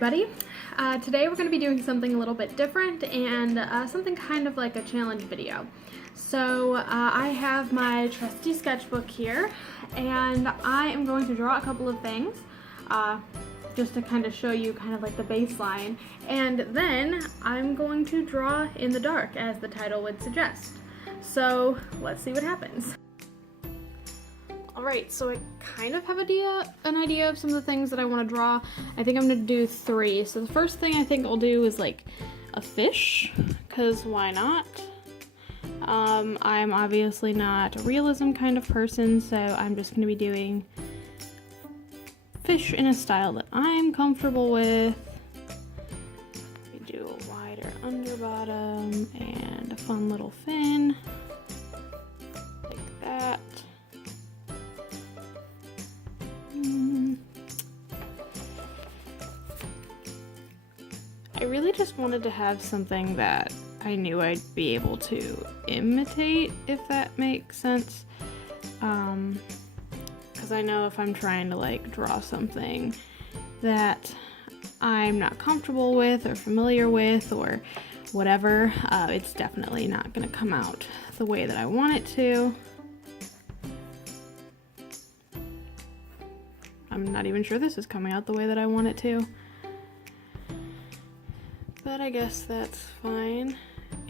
everybody. Today we're going to be doing something a little bit different and something kind of like a challenge video. So I have my trusty sketchbook here and I am going to draw a couple of things just to kind of show you kind of like the baseline, and then I'm going to draw in the dark as the title would suggest. So let's see what happens. Alright, so I kind of have an idea of some of the things that I want to draw. I think I'm going to do 3. So the first thing I think I'll do is like a fish, because why not? I'm obviously not a realism kind of person, so I'm just going to be doing fish in a style that I'm comfortable with. We do a wider underbottom and a fun little fin, like that. I really just wanted to have something that I knew I'd be able to imitate, if that makes sense. Because I know if I'm trying to like draw something that I'm not comfortable with or familiar with or whatever, it's definitely not going to come out the way that I want it to. I'm not even sure this is coming out the way that I want it to. But I guess that's fine.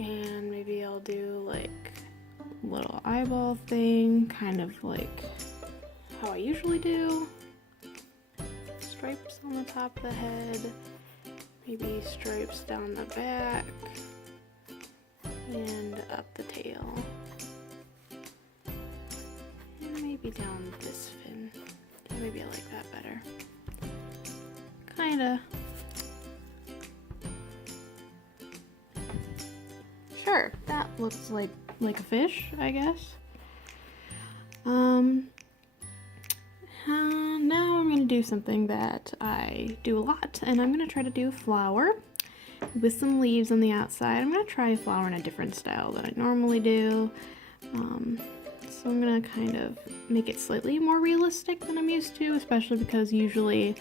And maybe I'll do like a little eyeball thing, kind of like how I usually do. Stripes on the top of the head, maybe stripes down the back, and up the tail. And maybe down this fin. Maybe I like that better. Kinda. Sure, that looks like a fish, I guess. Now I'm gonna do something that I do a lot, and I'm gonna try to do a flower with some leaves on the outside. I'm gonna try a flower in a different style than I normally do. So I'm gonna kind of make it slightly more realistic than I'm used to, especially because usually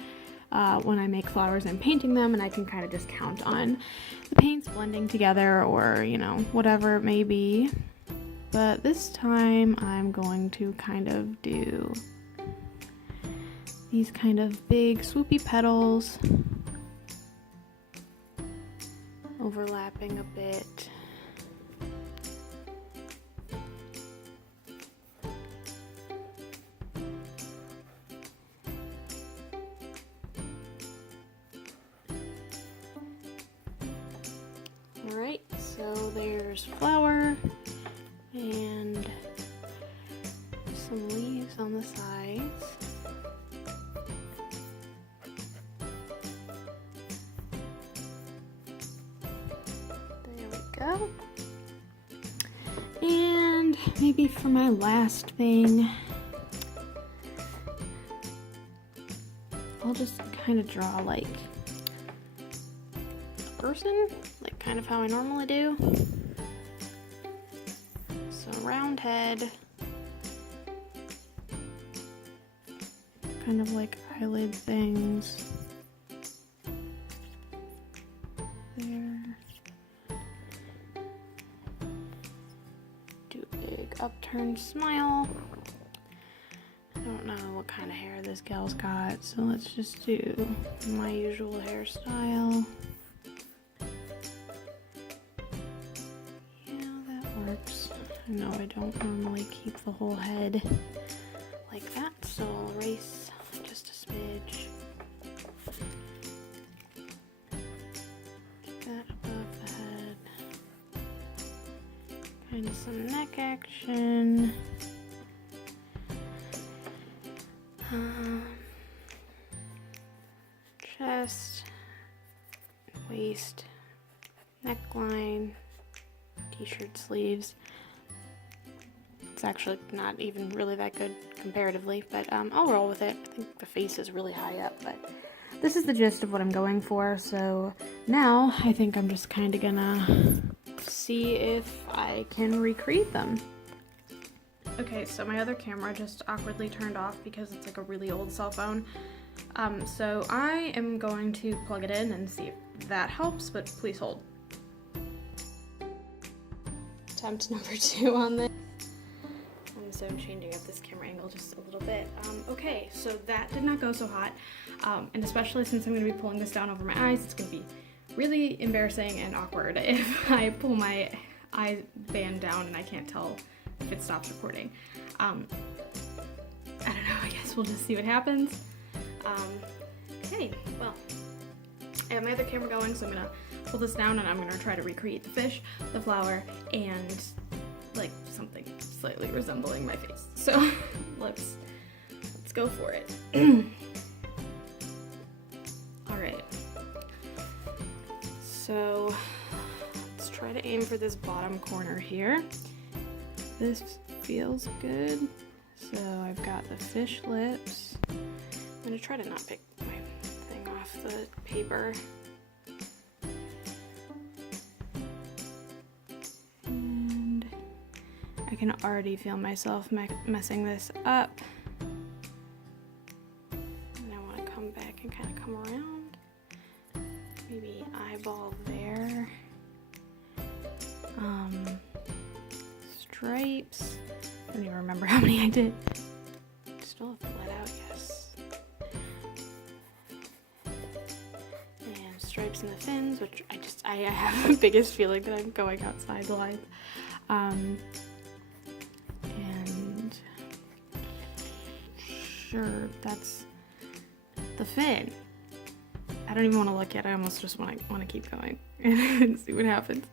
when I make flowers, I'm painting them and I can kind of just count on the paints blending together or, you know, whatever it may be. But this time I'm going to kind of do these kind of big swoopy petals overlapping a bit. Alright, so there's flower and some leaves on the sides. There we go. And maybe for my last thing, I'll just kind of draw like a person, like kind of how I normally do. So round head, kind of like eyelid things there. Do a big upturned smile. I don't know what kind of hair this gal's got, so let's just do my usual hairstyle. I know I don't normally keep the whole head like that, so I'll erase just a smidge. Get that above the head. Kind of some neck action. Chest, waist, neckline, t-shirt sleeves. It's actually not even really that good comparatively, but I'll roll with it. I think the face is really high up, but this is the gist of what I'm going for. So now I think I'm just kind of gonna see if I can recreate them. Okay, so my other camera just awkwardly turned off because it's like a really old cell phone. So I am going to plug it in and see if that helps, but please hold. Attempt number 2 on this. So I'm changing up this camera angle just a little bit. Okay, so that did not go so hot, and especially since I'm going to be pulling this down over my eyes, it's going to be really embarrassing and awkward if I pull my eye band down and I can't tell if it stops recording. I don't know, I guess we'll just see what happens. Okay, well, I have my other camera going, so I'm going to pull this down and I'm going to try to recreate the fish, the flower, and like something slightly resembling my face. So let's go for it. All right. So let's try to aim for this bottom corner here. This feels good. So I've got the fish lips. I'm gonna try to not pick my thing off the paper. I can already feel myself messing this up. And I want to come back and kind of come around. Maybe eyeball there. Stripes. I don't even remember how many I did. Still have flat out, yes. And stripes in the fins, which I have the biggest feeling that I'm going outside the line. Sure, that's the fin. I don't even want to look at it. I almost just want to keep going and see what happens.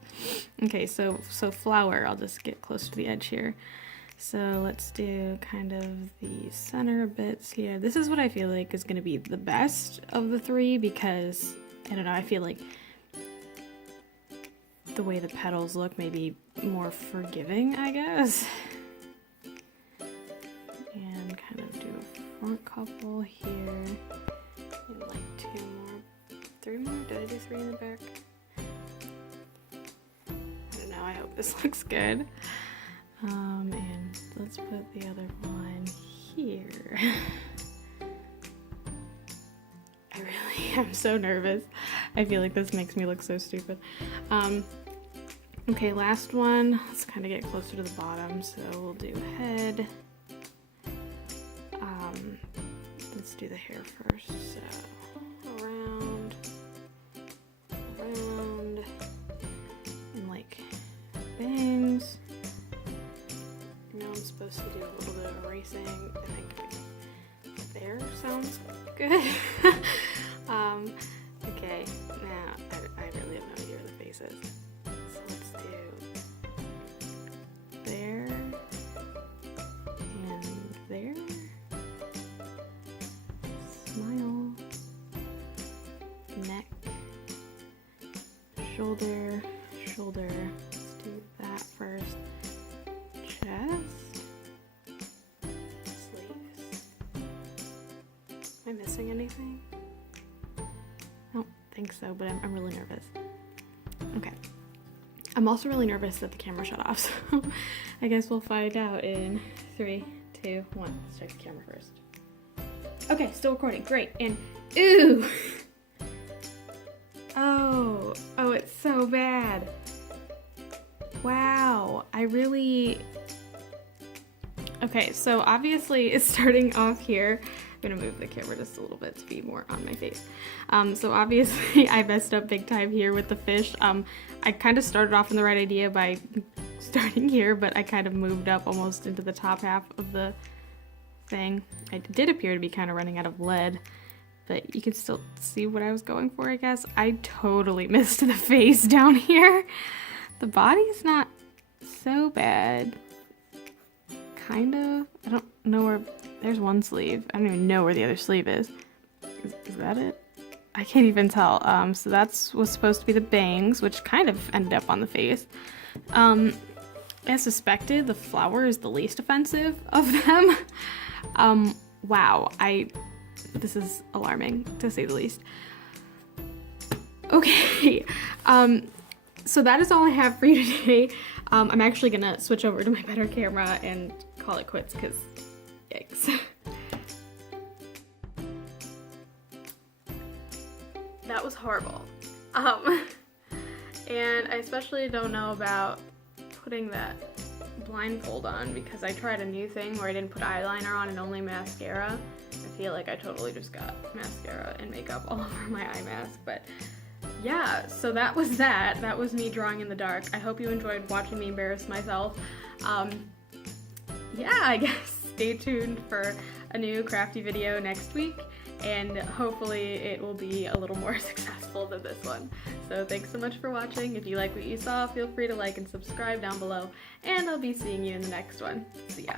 Okay, so flower. I'll just get close to the edge here. So let's do kind of the center bits here. This is what I feel like is going to be the best of the 3 because I don't know. I feel like the way the petals look may be more forgiving, I guess. And kind of do a front couple here, and like 2 more, 3 more, did I do 3 in the back? I don't know, I hope this looks good. And let's put the other one here. I really am so nervous. I feel like this makes me look so stupid. Okay, last one, let's kind of get closer to the bottom, so we'll do head. Let's do the hair first, so around, and like bangs. Now I'm supposed to do a little bit of erasing. I think there sounds good. Okay, now I really have no idea where the face is. So let's do there and there. Smile, neck, shoulder, let's do that first, chest, sleeves. Am I missing anything? I don't think so, but I'm really nervous. Okay. I'm also really nervous that the camera shut off, so I guess we'll find out in 3, 2, 1. Let's check the camera first. Okay, still recording, great, and ooh! Oh, it's so bad. Wow, okay, so obviously it's starting off here. I'm gonna move the camera just a little bit to be more on my face. So obviously I messed up big time here with the fish. I kind of started off in the right idea by starting here, but I kind of moved up almost into the top half of the thing. I did appear to be kind of running out of lead, but you can still see what I was going for, I guess. I totally missed the face down here. The body's not so bad. Kind of. I don't know where... There's one sleeve. I don't even know where the other sleeve is. Is that it? I can't even tell. So that's was supposed to be the bangs, which kind of ended up on the face. As suspected, the flower is the least offensive of them. Wow, this is alarming, to say the least. Okay, so that is all I have for you today. I'm actually gonna switch over to my better camera and call it quits, because yikes. that was horrible. And I especially don't know about putting that blindfold on because I tried a new thing where I didn't put eyeliner on and only mascara. I feel like I totally just got mascara and makeup all over my eye mask, but yeah, so that was that. That was me drawing in the dark. I hope you enjoyed watching me embarrass myself. Yeah, I guess stay tuned for a new crafty video next week, and hopefully it will be a little more successful than this one. So thanks so much for watching. If you like what you saw, feel free to like and subscribe down below, and I'll be seeing you in the next one. See ya.